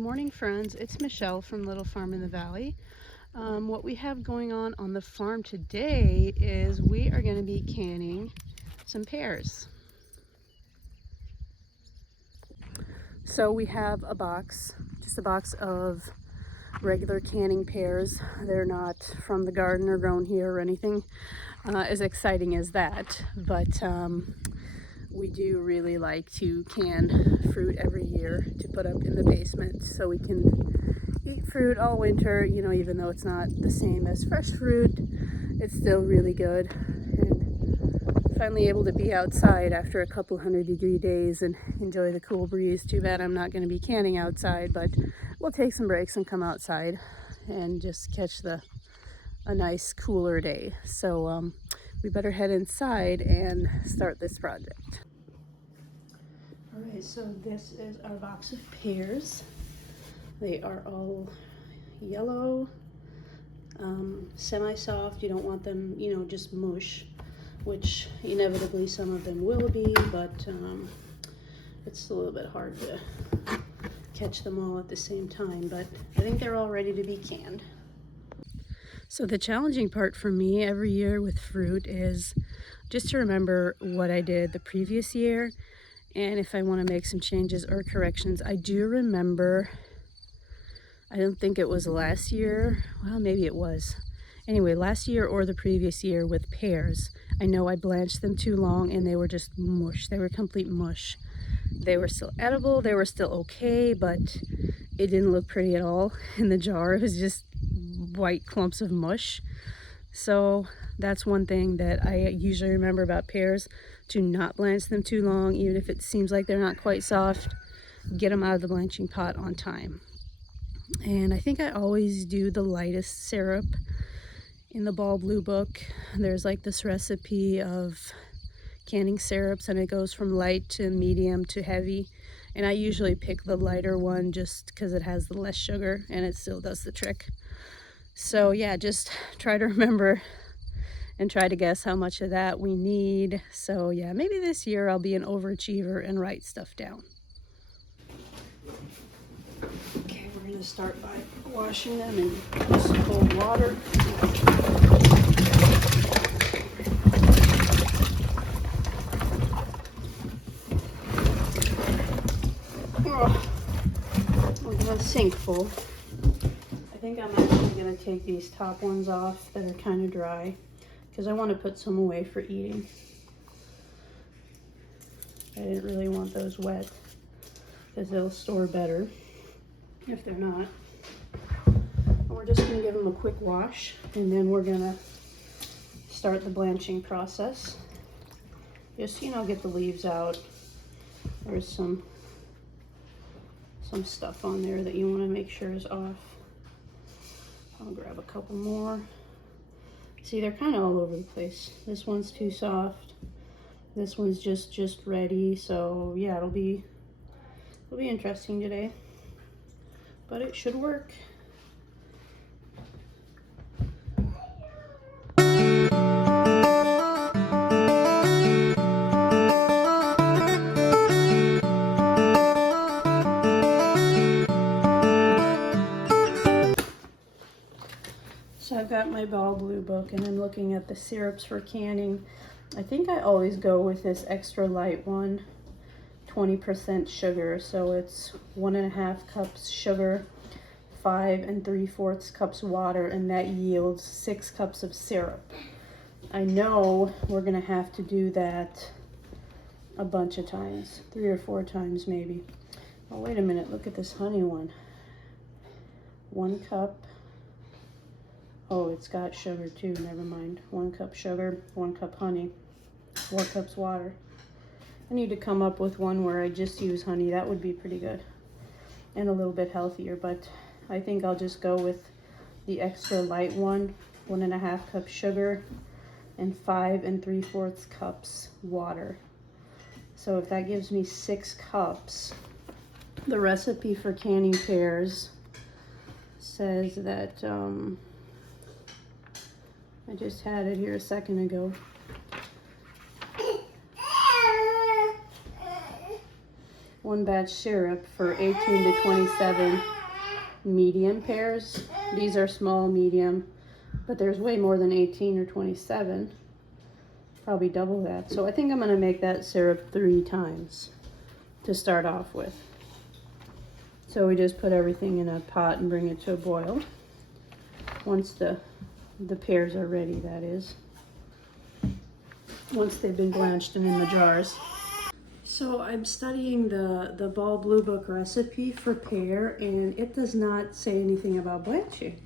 morning, friends. It's Michelle from Little Farm in the Valley. What we have going on the farm today is we are going to be canning some pears. So we have a box, just a box of regular canning pears. They're not from the garden or grown here or anything as exciting as that, but we do really like to can fruit every year to put up in the basement so we can eat fruit all winter, you know, even though it's not the same as fresh fruit, it's still really good. And finally able to be outside after a couple 100-degree days and enjoy the cool breeze. Too bad I'm not going to be canning outside, but we'll take some breaks and come outside and just catch a nice cooler day. So we better head inside and start this project. All right, so this is our box of pears. They are all yellow, semi-soft. You don't want them, you know, just mush, which inevitably some of them will be, but it's a little bit hard to catch them all at the same time, but I think they're all ready to be canned. So the challenging part for me every year with fruit is just to remember what I did the previous year, and if I want to make some changes or corrections. I do remember, I don't think it was last year, well maybe it was. Anyway, last year or the previous year with pears, I know I blanched them too long and they were just mush. They were complete mush. They were still edible, they were still okay, but it didn't look pretty at all in the jar. It was just white clumps of mush. So that's one thing that I usually remember about pears, to not blanch them too long, even if it seems like they're not quite soft. Get them out of the blanching pot on time. And I think I always do the lightest syrup. In the Ball Blue book, there's like this recipe of canning syrups, and it goes from light to medium to heavy. And I usually pick the lighter one just because it has the less sugar and it still does the trick. So yeah, just try to remember and try to guess how much of that we need. So yeah, maybe this year I'll be an overachiever and write stuff down. Okay, we're going to start by washing them in some cold water. Oh, we're going to sink full. I think I'm actually going to take these top ones off that are kind of dry, because I want to put some away for eating. I didn't really want those wet because they'll store better if they're not. And we're just going to give them a quick wash, and then we're going to start the blanching process. Just, you know, get the leaves out. There's some stuff on there that you want to make sure is off. I'll grab a couple more. See, they're kind of all over the place. This one's too soft. This one's just ready. So yeah, it'll be interesting today, but it should work. So I've got my Ball Blue book, and I'm looking at the syrups for canning. I think I always go with this extra light one, 20% sugar. So it's 1.5 cups sugar, 5 3/4 cups water, and that yields 6 cups of syrup. I know we're gonna have to do that a bunch of times, 3 or 4 times maybe. Oh, wait a minute, look at this honey one. 1 cup. Oh, it's got sugar too, never mind. 1 cup sugar, 1 cup honey, 4 cups water. I need to come up with one where I just use honey. That would be pretty good and a little bit healthier, but I think I'll just go with the extra light one, 1.5 cups sugar and 5 3/4 cups water. So if that gives me 6 cups, the recipe for canning pears says that, I just had it here a second ago. one batch syrup for 18 to 27 medium pears. These are small, medium, but there's way more than 18 or 27. Probably double that. So I think I'm gonna make that syrup 3 times to start off with. So we just put everything in a pot and bring it to a boil. Once the pears are ready, that is. Once they've been blanched and in the jars. So I'm studying the Ball Blue Book recipe for pear, and it does not say anything about blanching.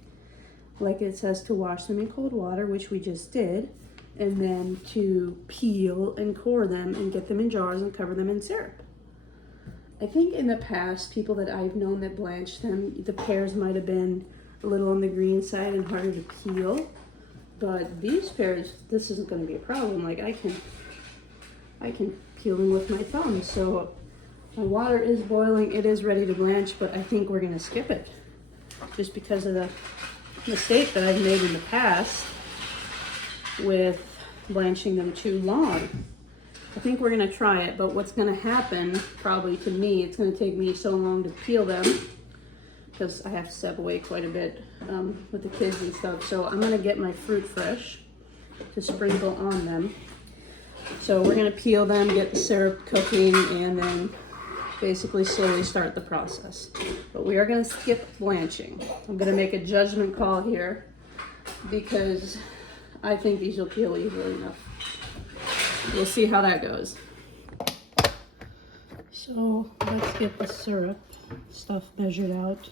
Like, it says to wash them in cold water, which we just did, and then to peel and core them and get them in jars and cover them in syrup. I think in the past, people that I've known that blanched them, the pears might have been a little on the green side and harder to peel. But these pears, this isn't going to be a problem. Like, I can peel them with my thumb. So my water is boiling. It is ready to blanch, but I think we're going to skip it just because of the mistake that I've made in the past with blanching them too long. I think we're going to try it, but what's going to happen, probably to me, it's going to take me so long to peel them because I have to step away quite a bit with the kids and stuff. So I'm going to get my fruit fresh to sprinkle on them. So we're going to peel them, get the syrup cooking, and then basically slowly start the process. But we are going to skip blanching. I'm going to make a judgment call here because I think these will peel easily enough. We'll see how that goes. So let's get the syrup stuff measured out.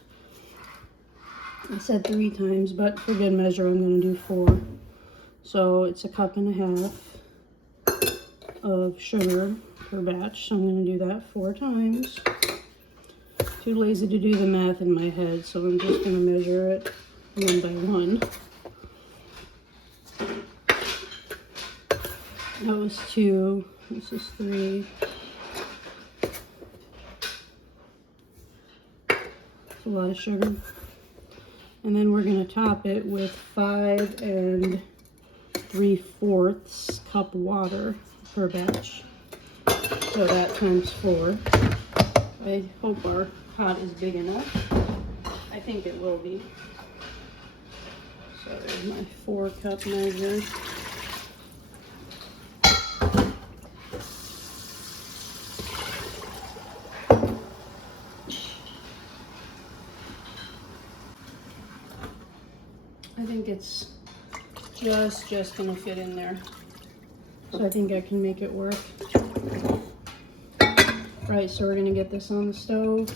I said 3 times, but for good measure, I'm going to do 4. So it's 1.5 cups of sugar per batch. So I'm going to do that 4 times. Too lazy to do the math in my head, so I'm just going to measure it one by one. That was 2. This is 3. It's a lot of sugar. And then we're going to top it with 5 3/4 cup water per batch. So that times 4. I hope our pot is big enough. I think it will be. So there's my 4-cup measure. I think it's just gonna fit in there. So I think I can make it work. Right, so we're gonna get this on the stove.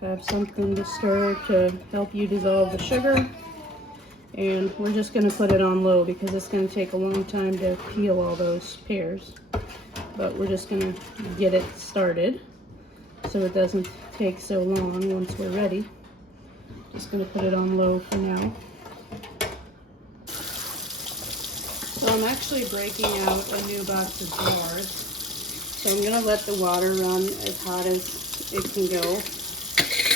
Have something to stir to help you dissolve the sugar. And we're just gonna put it on low because it's gonna take a long time to peel all those pears. But we're just gonna get it started so it doesn't take so long once we're ready. Just going to put it on low for now. So I'm actually breaking out a new box of jars. So I'm going to let the water run as hot as it can go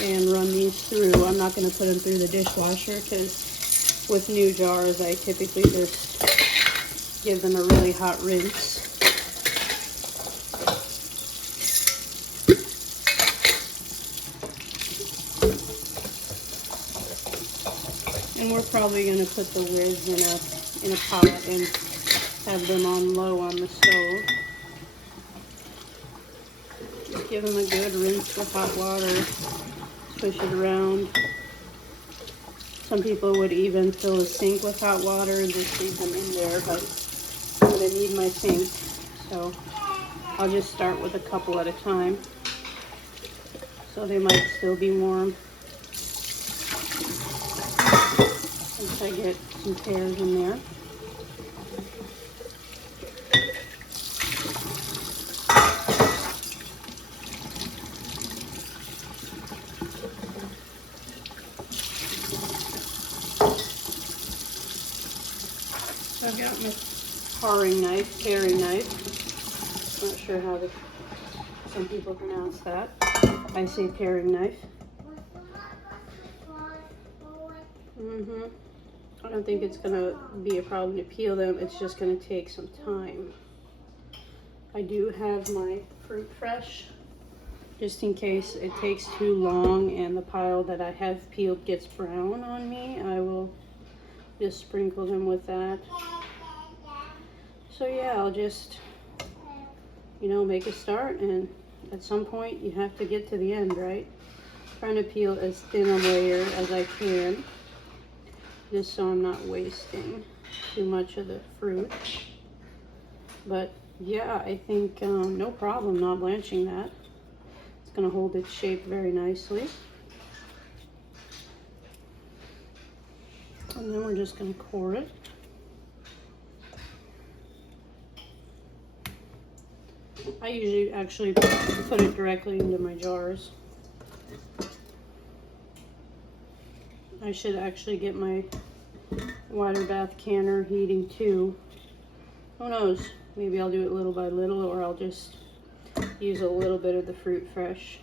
and run these through. I'm not going to put them through the dishwasher because with new jars I typically just give them a really hot rinse. And we're probably going to put the lids in a pot and have them on low on the stove. Just give them a good rinse with hot water. Push it around. Some people would even fill a sink with hot water and just leave them in there, but I'm going to need my sink. So I'll just start with a couple at a time. So they might still be warm. Once I get some pears in there. So I've got my paring knife. Not sure how some people pronounce that. I say paring knife. I don't think it's going to be a problem to peel them. It's just going to take some time. I do have my fruit fresh just in case it takes too long and the pile that I have peeled gets brown on me, I will just sprinkle them with that. So yeah, I'll just, you know, make a start, and at some point you have to get to the end, right? Trying to peel as thin a layer as I can, just so I'm not wasting too much of the fruit. But yeah, I think no problem not blanching that. It's going to hold its shape very nicely. And then we're just going to core it. I usually actually put it directly into my jars. I should actually get my water bath canner heating too. Who knows? Maybe I'll do it little by little, or I'll just use a little bit of the fruit fresh.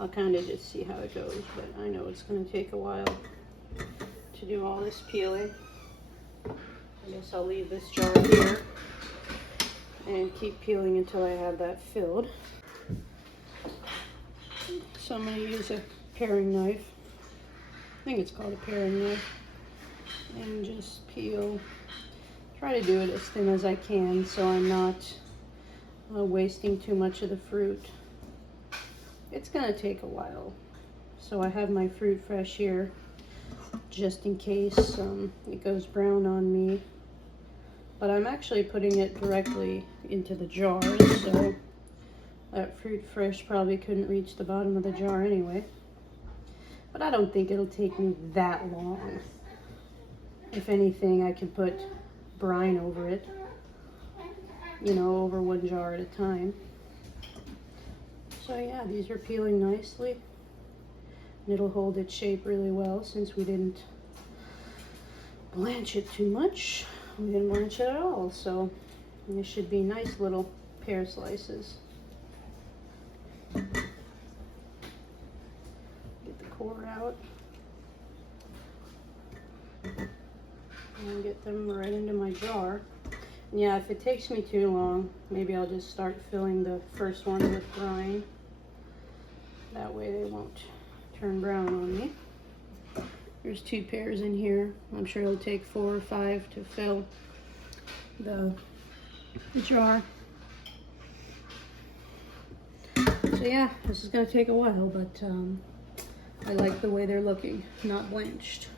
I'll kind of just see how it goes, but I know it's going to take a while to do all this peeling. I guess I'll leave this jar here and keep peeling until I have that filled. So I'm going to use a paring knife. I think it's called a paring knife. And just peel. Try to do it as thin as I can so I'm not wasting too much of the fruit. It's going to take a while. So I have my fruit fresh here just in case it goes brown on me. But I'm actually putting it directly into the jars, so that fruit fresh probably couldn't reach the bottom of the jar anyway. But I don't think it'll take me that long. If anything, I can put brine over it, you know, over one jar at a time. So yeah, these are peeling nicely. And it'll hold its shape really well since we didn't blanch it too much. We didn't blanch it at all, so these should be nice little pear slices. Get the core out. And get them right into my jar. And yeah, if it takes me too long, maybe I'll just start filling the first one with brine. That way they won't turn brown on me. There's 2 pears in here. I'm sure it'll take 4 or 5 to fill the jar. So yeah, this is going to take a while, but I like the way they're looking, not blanched.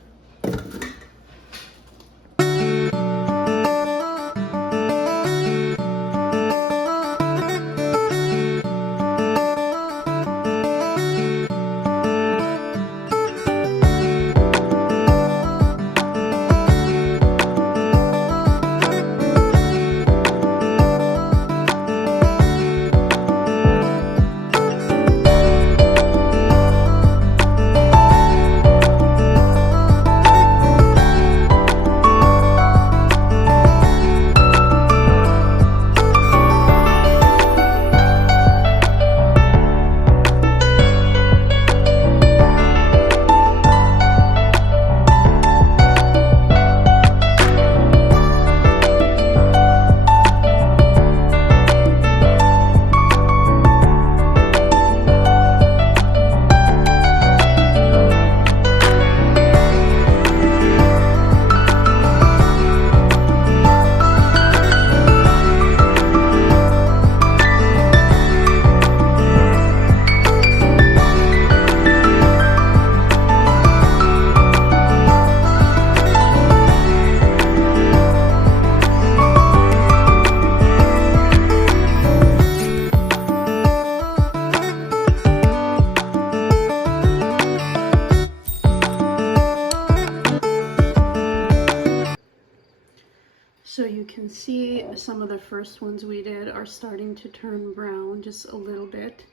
So you can see some of the first ones we did are starting to turn brown just a little bit.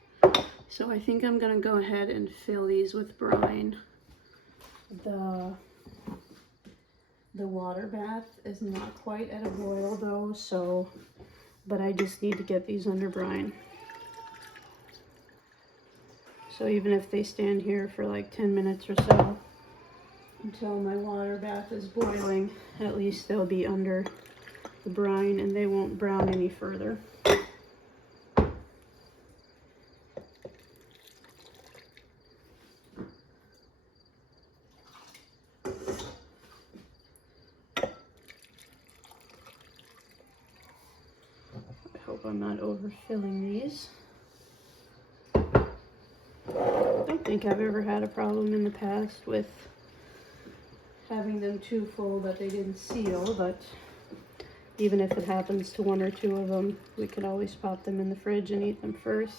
So I think I'm going to go ahead and fill these with brine. The water bath is not quite at a boil though, so, but I just need to get these under brine. So even if they stand here for like 10 minutes or so until my water bath is boiling, at least they'll be under the brine and they won't brown any further. I'm not overfilling these. I don't think I've ever had a problem in the past with having them too full that they didn't seal, but even if it happens to one or two of them, we could always pop them in the fridge and eat them first.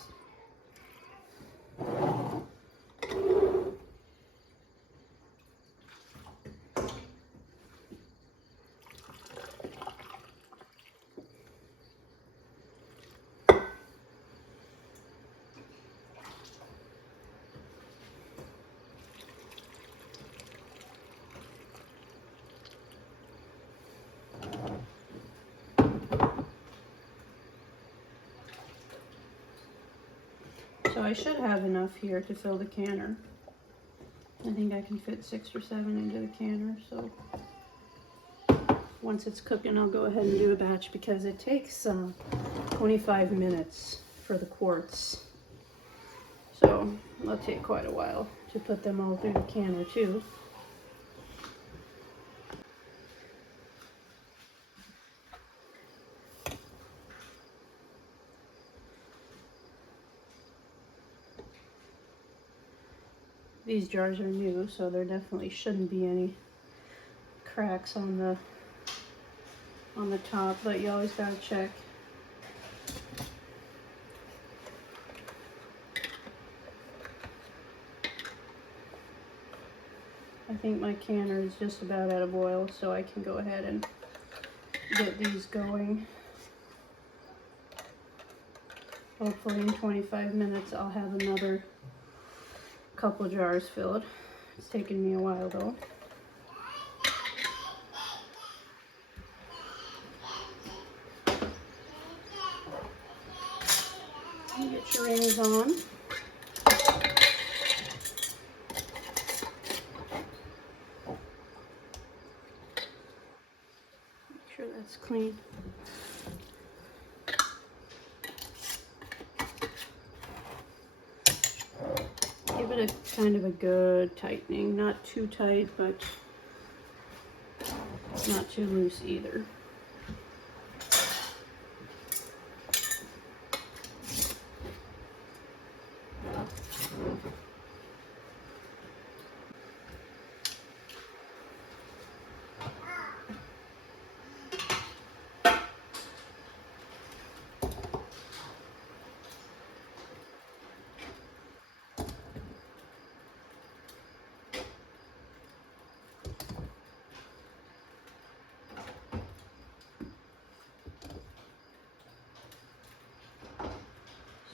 So I should have enough here to fill the canner. I think I can fit 6 or 7 into the canner, so once it's cooking I'll go ahead and do a batch because it takes 25 minutes for the quarts. So it'll take quite a while to put them all through the canner too. These jars are new, so there definitely shouldn't be any cracks on the top, but you always gotta check. I think my canner is just about out of oil, so I can go ahead and get these going. Hopefully in 25 minutes I'll have another couple jars filled. It's taken me a while though. Get your rings on. Make sure that's clean. Give it a kind of a good tightening, not too tight, but not too loose either.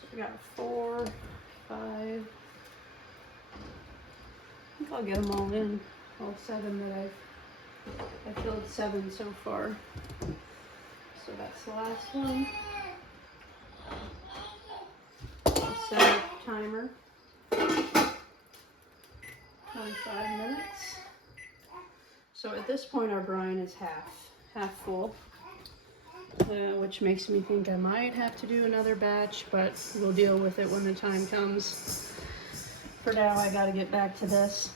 I got 4, 5. I think I'll get them all in, all 7 that I've filled 7 so far. So that's the last one. I'll set up timer. 25 minutes. So at this point our brine is half full. Which makes me think I might have to do another batch, but we'll deal with it when the time comes. For now, I gotta get back to this.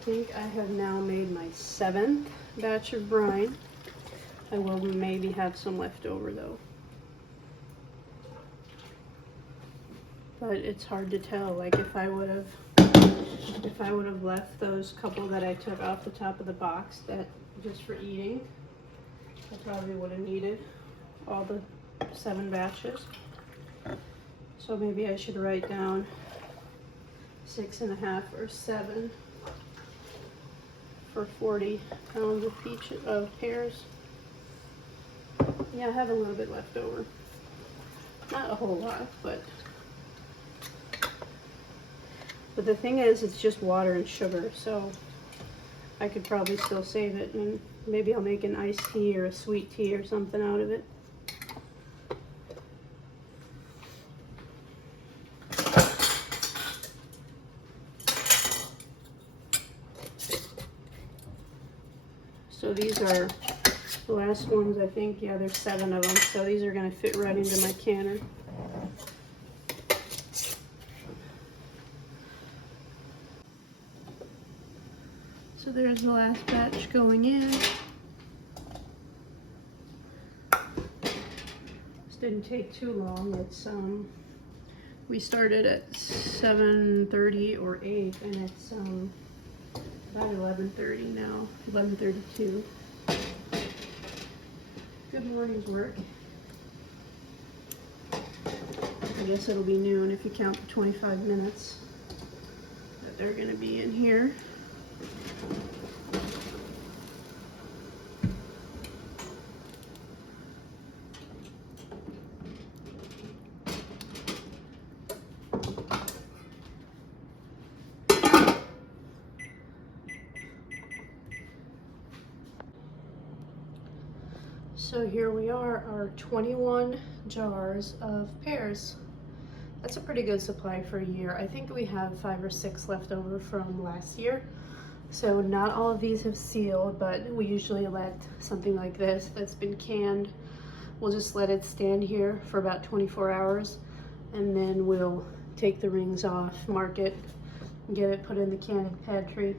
think I have now made my 7th batch of brine. I will maybe have some left over though. But it's hard to tell. Like if I would have left those couple that I took off the top of the box that just for eating, I probably would have needed all the 7 batches. So maybe I should write down 6.5 or 7 for 40 pounds of pears. Yeah, I have a little bit left over. Not a whole lot, but the thing is, it's just water and sugar, so I could probably still save it, and maybe I'll make an iced tea or a sweet tea or something out of it. So these are the last ones, I think. Yeah, there's 7 of them, so these are going to fit right into my canner. So there's the last batch going in. This didn't take too long. It's we started at 7:30 or 8, and it's about 11:30 now, 11:32. Good morning's work. I guess it'll be noon if you count the 25 minutes that they're going to be in here. So here we are, our 21 jars of pears. That's a pretty good supply for a year. I think we have 5 or 6 left over from last year. So not all of these have sealed, but we usually let something like this that's been canned, we'll just let it stand here for about 24 hours, and then we'll take the rings off, mark it, get it put in the canning pantry.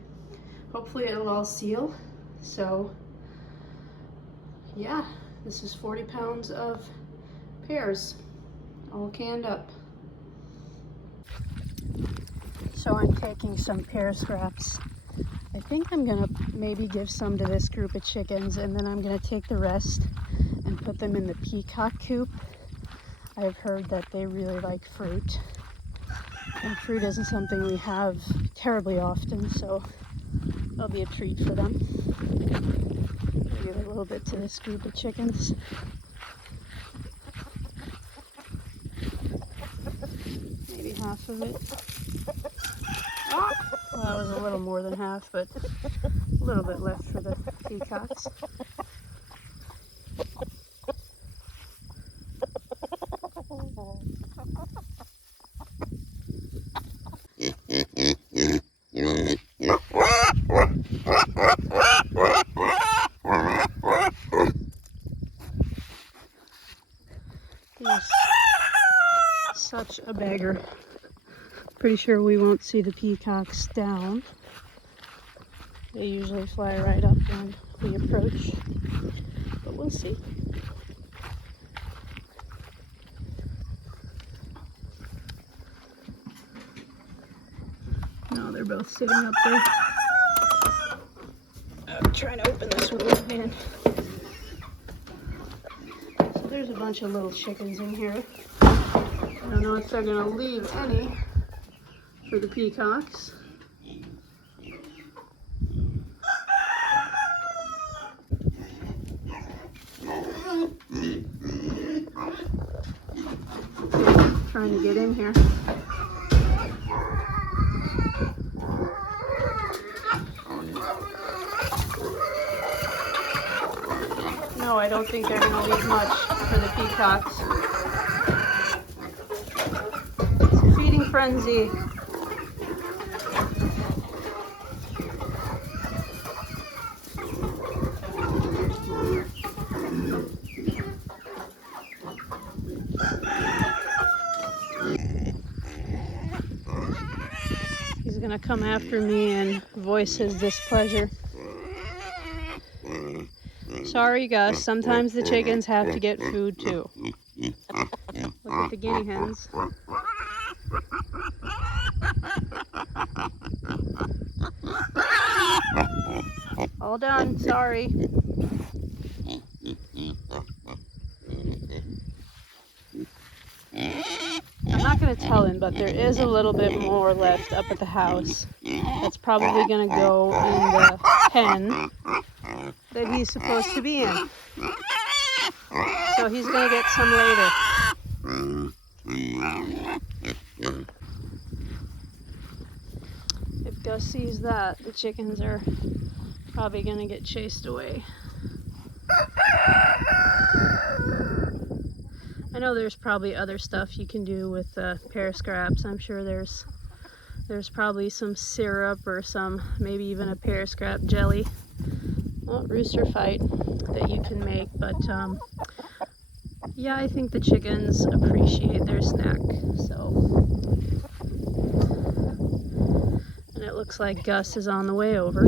Hopefully it'll all seal. So yeah, this is 40 pounds of pears, all canned up. So I'm taking some pear scraps. I think I'm gonna maybe give some to this group of chickens, and then I'm gonna take the rest and put them in the peacock coop. I've heard that they really like fruit, and fruit isn't something we have terribly often, so it'll be a treat for them. Give a little bit to this group of chickens. Maybe half of it. Oh, well, that was a little more than half, but a little bit left for the peacocks. He's such a beggar. Pretty sure we won't see the peacocks down. They usually fly right up when we approach, but we'll see. No, they're both sitting up there. I'm trying to open this with one hand. So there's a bunch of little chickens in here. I don't know if they're gonna leave any for the peacocks. Trying to get in here. No, I don't think they're going to leave much for the peacocks. It's a feeding frenzy. He's going gonna come after me and voice his displeasure. Sorry, Gus, sometimes the chickens have to get food too. Look at the guinea hens. All done, sorry. I'm not going to tell him, but there is a little bit more left up at the house. That's probably going to go in the pen that he's supposed to be in. So he's going to get some later. If Gus sees that, the chickens are probably going to get chased away. I know there's probably other stuff you can do with pear scraps. I'm sure there's probably some syrup or some, maybe even a pear scrap jelly. Well, rooster fight that you can make, but yeah, I think the chickens appreciate their snack. So, and it looks like Gus is on the way over.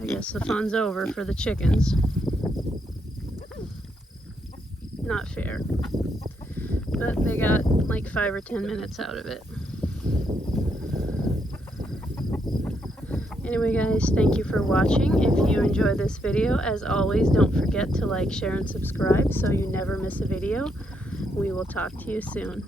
I guess the fun's over for the chickens. Not fair, but they got like 5 or 10 minutes out of it. Anyway guys, thank you for watching. If you enjoyed this video, as always, don't forget to like, share, and subscribe so you never miss a video. We will talk to you soon.